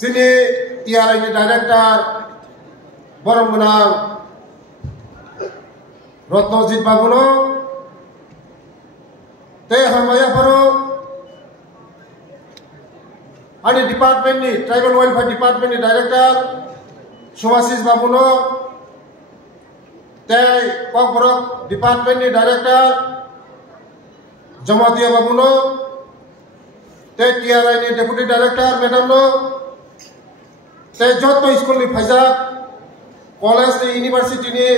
sini TRI ni director borong menang Rotnojit Babuno te hamaya paro ani department ni tribal welfare department ni director Subhasis Babuno te Kokborok department ni director Jamatia Babuno te TRI ni deputy director madam no te joto school ni phaija college ni university ni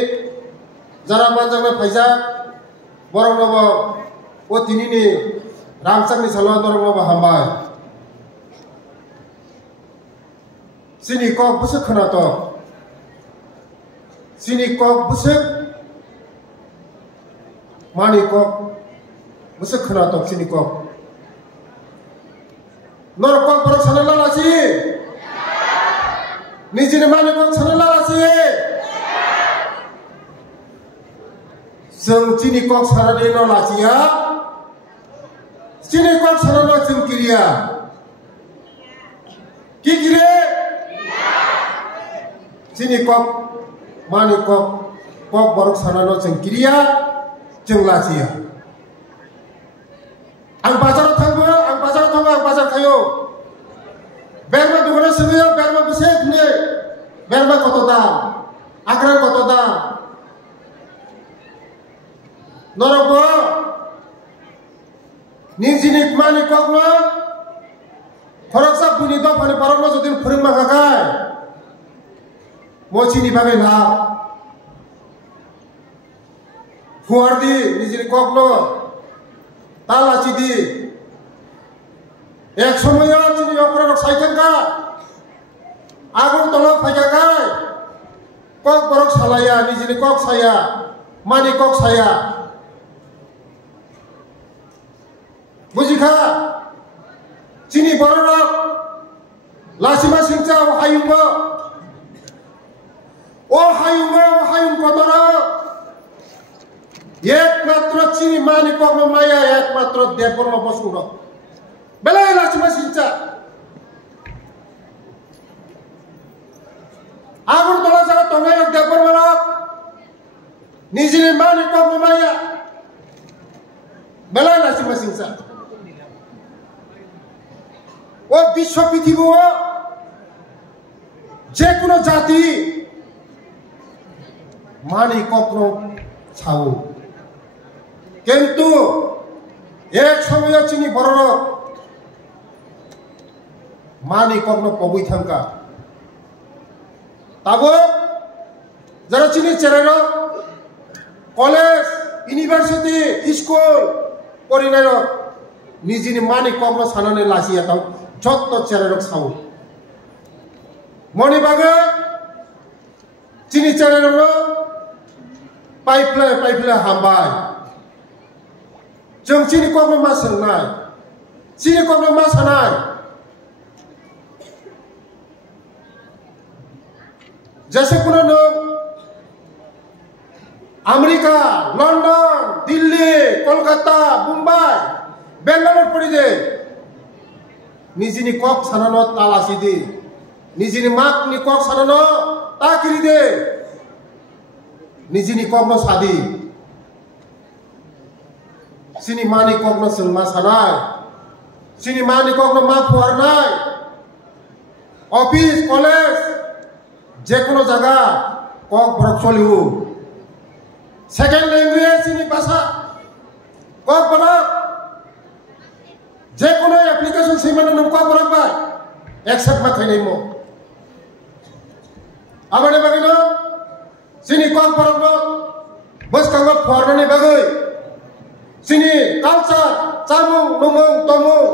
jara manjang na phaija borong no o tini ni ramchak ni salo dorong no hambai sini kok busuk khana to sini kok busuk mani kok busuk khana to sini kok nor kok borok sanala lasi nijini mani kok sanala lasi जों चिनी कक सारादे न लाचिया चिनी कक सारानो जों किरिया की किरे चिनी कक मानि कक बरक सारानो जों किरिया जों लाचिया आं बाजाराव थांबो आं बाजार खायो बेरमा दुगना सोंयो बेरमा बेसे ने बेरमा कत दाम आग्रा कत दाम Norobo Ninjinik mani kokno Khoroksa puni do phane parokno jodin phurung makakai mochini bagai na Fuardi ninjinik kokno talachi di ek somoyo chini okrok saikan ka agung tolok phaijakai kok borok salaya ninjinik kok saya mani kok saya Mujika Cini borok Lasima singca hayungbo hayung kotoro Ekmatro cini mani kokno maya ekmatro deporno bosuro Belai lasima singca Agur tola jara tongayo depor marok Nijini mani kokno maya Belai lasima singca ও বিশ্ব পৃথিবী যে কোনো জাতি মানি কখনো ছাও কিন্তু এক সময় চিনি বড় মানি কখনো কবই থাকা তাবো যারা চিনি চেরার কলেজ ইউনিভার্সিটি স্কুল পরিণার নিজেনি মানি কখনো সানানে লাসিয়া তাও Jotto cererok sawu moni baga cini cererok pipeline hambai jeng cini kok ma sengnai cini kok ma sanai जैसे कुनो अमेरिका लंडन दिल्ली कोलकाता मुंबई बेंगालुरु पड़िदे निजिनि कक सानानो तालासिदि निजिनि माकनि कक सानानो ताकिरिदे निजिनि ककनो सादि सिनि मानि ककनो सोंमा सानाय सिनि मानि ककनो मा फुवारनाय ऑफिस कॉलेज जेकुनो जगह कक बरक चलिउ सेकेंड लैंग्वेज सिनि भाषा कक बरक जेकुनो एप्लीकेशन सिमानो नंको बरक बाय एक्सेप्ट मा थाइनाय मो आबादे बागैनो सिनि कक बरक नो बसकांगो फुवारनानै बागै सिनि कालचार चामुं नमुं तमुं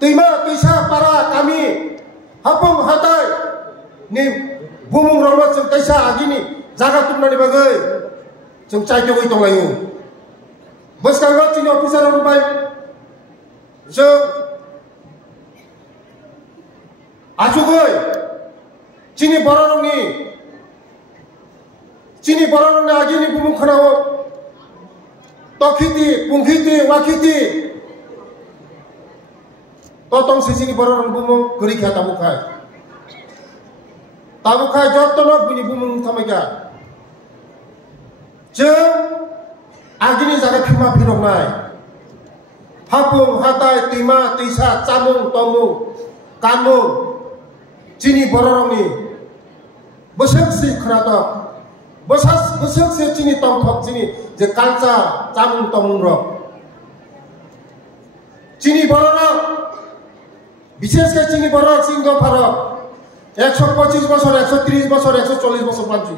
दैमा दैसा पारा गामि हापुं हाथाय नि बुमुं रंनो जों दैसा आगिनि जागा तुमनानै बागै जों चाइतो गै दंलायो बसकांगो चिनि अफिसार रंबाय जों आजुगै चिनि बररंनि आगिनि बुमुं खोनाव तखिति पुंखिति वाखिति totong sisini borong bumung geri kaya tabukai jotono bini bumung tamika jeng agini jaga phima phirok nai hapung hatai tima tisa camung tomung kanmung cini borong ni besek si khratok besek si cini tongthok cini je kalca camung tomung rok cini borong বিশেষ করে চিনি বড় সিংহ ভারত 125 বছর 130 বছর 140 বছর পাঁচু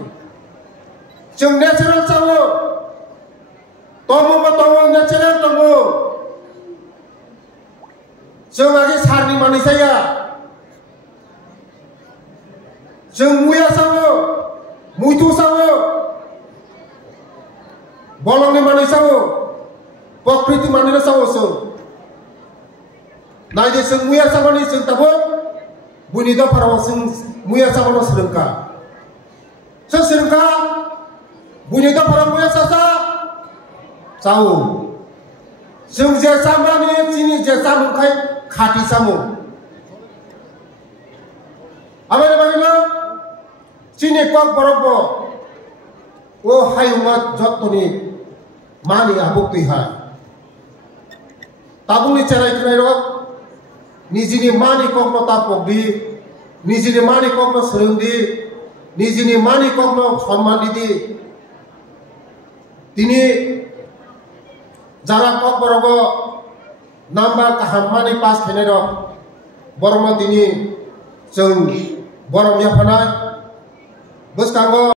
जों natural চাও তমো natural তমো जों আগে সারনি মানিসায়া जों মুয়া চাও মুইতু চাও বলংনি মানি চাও প্রকৃতি মানিনা চাও जों Naide seng muya sabani seng tabo buni do parawa seng muya sabano serengka buni do parawa muya sasa tahu seng je samani sini je samun kai khati samu abane bagina sini kok borobo o hayumat jottoni mani abuk tuiha tabuni cerai kenai rok nijini mani kokno tapok di nijini mani kokno sereng di nijini mani kokno সম্মান di tini jara kok borogo number kaham mani pas kene rok boroma tini जों boromnya phanai boskango